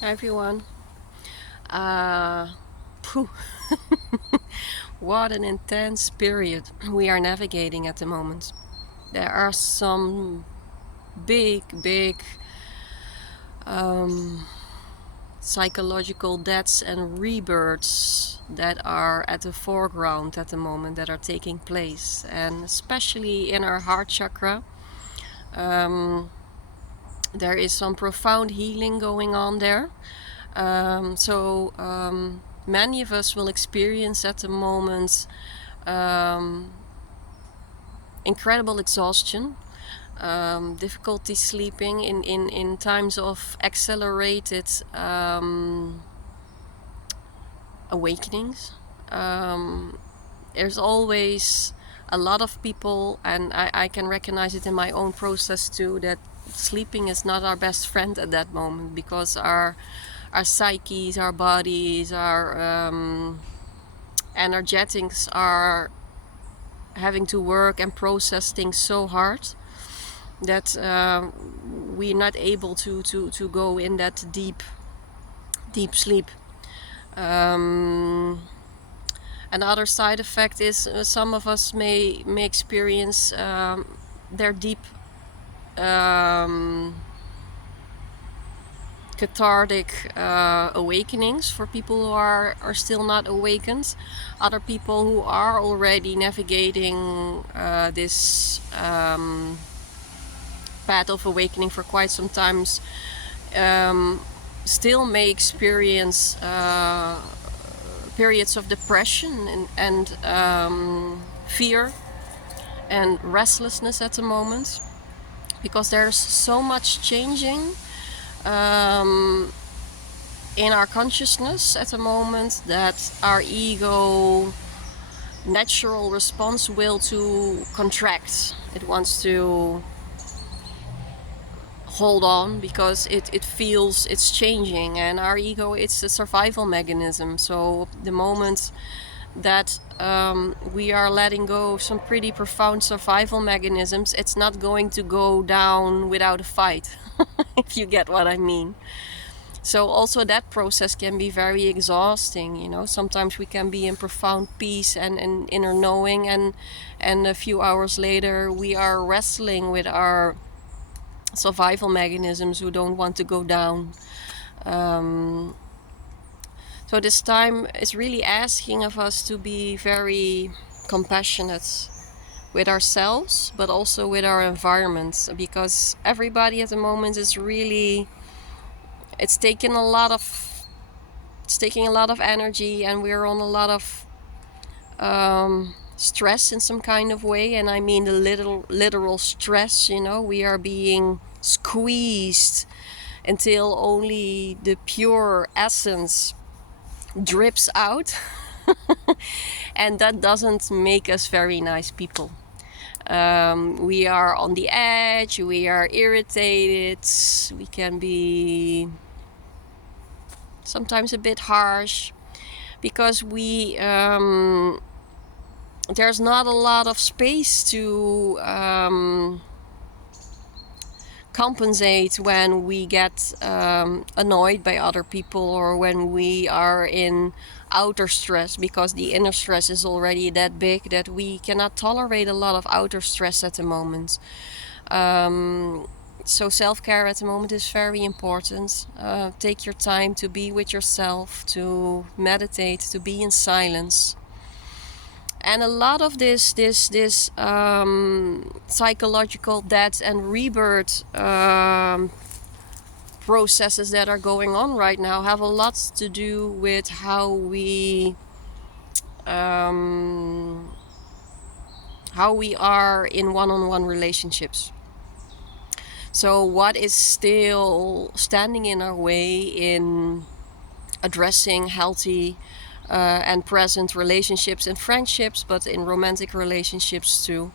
Hi everyone. Uh, phew. What an intense period we are navigating at the moment. There are some big um, psychological deaths and rebirths that are at the foreground at the moment that are taking place, and especially in our heart chakra. Um, there is some profound healing going on there. Many of us will experience at the moment um, incredible exhaustion, difficulty sleeping in times of accelerated awakenings. Um, there's always a lot of people, and I can recognize it in my own process too, that sleeping is not our best friend at that moment because our psyches, our bodies, our energetics are having to work and process things so hard that we're not able to go in that deep sleep. Another side effect is some of us may experience their deep um, cathartic awakenings for people who are still not awakened. Other people who are already navigating this path of awakening for quite some times um, still may experience periods of depression and fear and restlessness at the moment because there's so much changing um, in our consciousness at the moment that our ego natural response will to contract. It wants to hold on because it feels it's changing, and our ego, it's a survival mechanism. So the moment that we are letting go of some pretty profound survival mechanisms, it's not going to go down without a fight. If you get what I mean. So also that process can be very exhausting. Sometimes we can be in profound peace and inner knowing, and a few hours later we are wrestling with our survival mechanisms who don't want to go down. Um, so this time is really asking of us to be very compassionate with ourselves, but also with our environment, because everybody at the moment is really, it's taking a lot of energy, and we're on a lot of stress in some kind of way. And I mean the literal stress. We are being squeezed until only the pure essence drips out. And that doesn't make us very nice people. We are on the edge, we are irritated, we can be sometimes a bit harsh because there's not a lot of space to compensate when we get annoyed by other people, or when we are in outer stress, because the inner stress is already that big that we cannot tolerate a lot of outer stress at the moment. So self-care at the moment is very important. Take your time to be with yourself, to meditate, to be in silence. And a lot of this psychological death and rebirth processes that are going on right now have a lot to do with um, how we are in one-on-one relationships. So what is still standing in our way in addressing healthy and present relationships and friendships, but in romantic relationships too.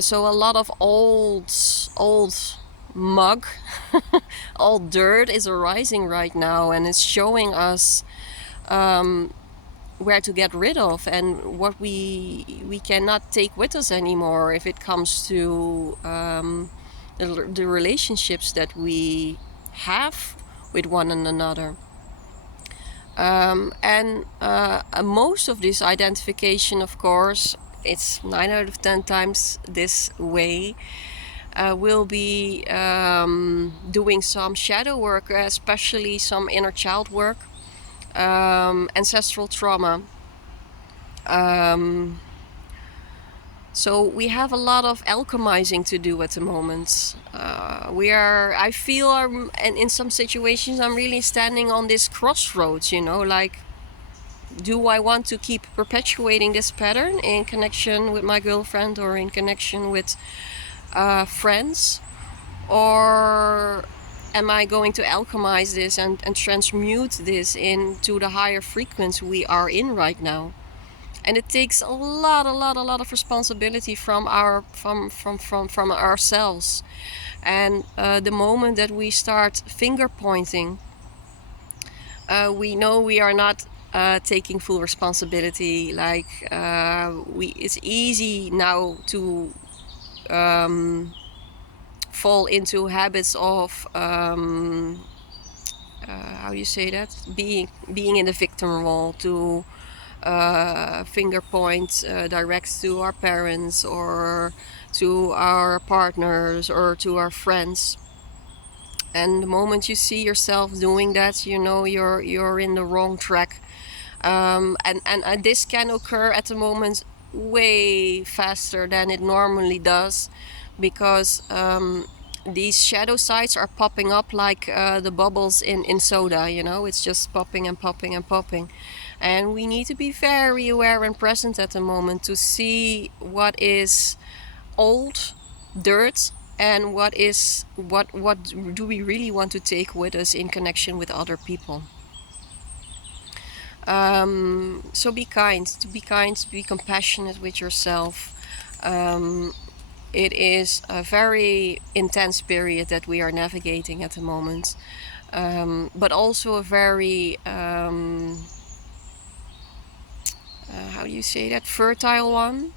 So a lot of old mug, old dirt is arising right now, and it's showing us where to get rid of and what we cannot take with us anymore if it comes to the relationships that we have with one and another. And most of this identification, of course, it's 9 out of 10 times this way, will be doing some shadow work, especially some inner child work, ancestral trauma. So we have a lot of alchemizing to do at the moment. I feel, and in some situations, I'm really standing on this crossroads, like, do I want to keep perpetuating this pattern in connection with my girlfriend or in connection with friends? Or am I going to alchemize this and transmute this into the higher frequency we are in right now? And it takes a lot of responsibility from ourselves. And the moment that we start finger pointing, we know we are not taking full responsibility. Like, it's easy now to fall into habits of how you say that, being in the victim role, to finger point direct to our parents or to our partners or to our friends. And the moment you see yourself doing that, you're in the wrong track. And this can occur at the moment way faster than it normally does, because these shadow sides are popping up like the bubbles in soda. It's just popping and popping and popping. And we need to be very aware and present at the moment to see what is old dirt and what do we really want to take with us in connection with other people. So be kind, be compassionate with yourself. It is a very intense period that we are navigating at the moment, but also a very how do you say that, fertile one,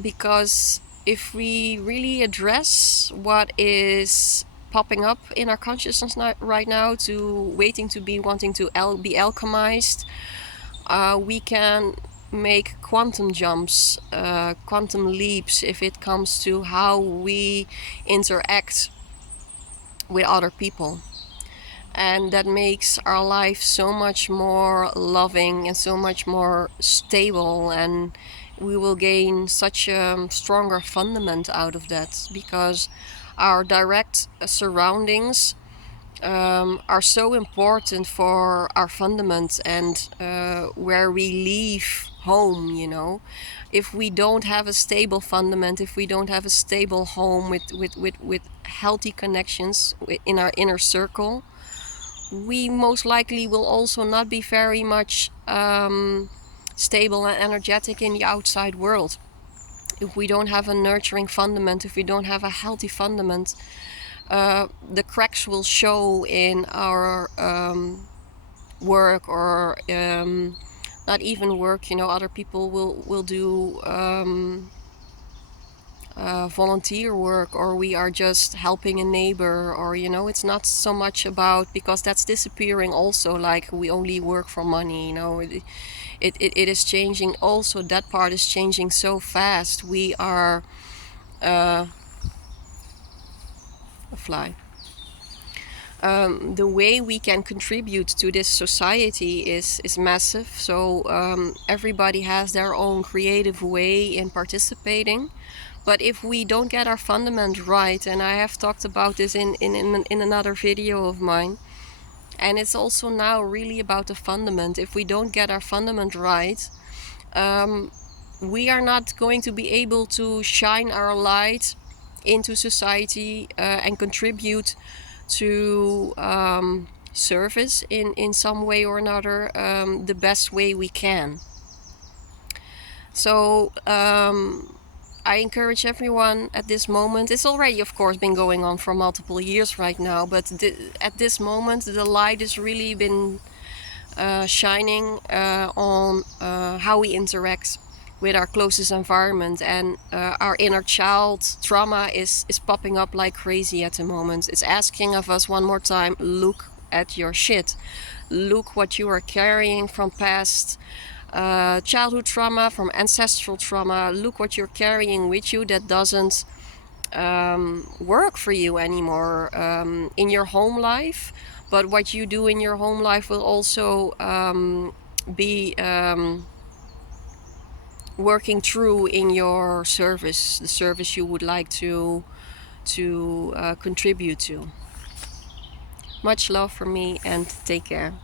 because if we really address what is popping up in our consciousness right now, wanting to be alchemized, we can make quantum jumps, quantum leaps, if it comes to how we interact with other people. And that makes our life so much more loving and so much more stable, and we will gain such a stronger fundament out of that, because our direct surroundings are so important for our fundament and where we leave home. If we don't have a stable fundament, if we don't have a stable home with healthy connections in our inner circle, we most likely will also not be very much stable and energetic in the outside world. If we don't have a nurturing fundament, if we don't have a healthy fundament, the cracks will show in our work, or not even work. Other people will do volunteer work, or we are just helping a neighbor, or it's not so much about, because that's disappearing also, like we only work for money. It is changing also. That part is changing so fast. We are a fly. The way we can contribute to this society is massive. So everybody has their own creative way in participating. But if we don't get our fundament right, and I have talked about this in another video of mine, and it's also now really about the fundament. If we don't get our fundament right, we are not going to be able to shine our light into society and contribute to service in some way or another, the best way we can. So I encourage everyone at this moment. It's already, of course, been going on for multiple years right now, but at this moment the light has really been shining on how we interact with our closest environment, and our inner child trauma is popping up like crazy at the moment. It's asking of us one more time, look at your shit. Look what you are carrying from past childhood trauma, from ancestral trauma. Look what you're carrying with you that doesn't work for you anymore in your home life. But what you do in your home life will also be working through in your service, the service you would like to contribute to. Much love from me, and take care.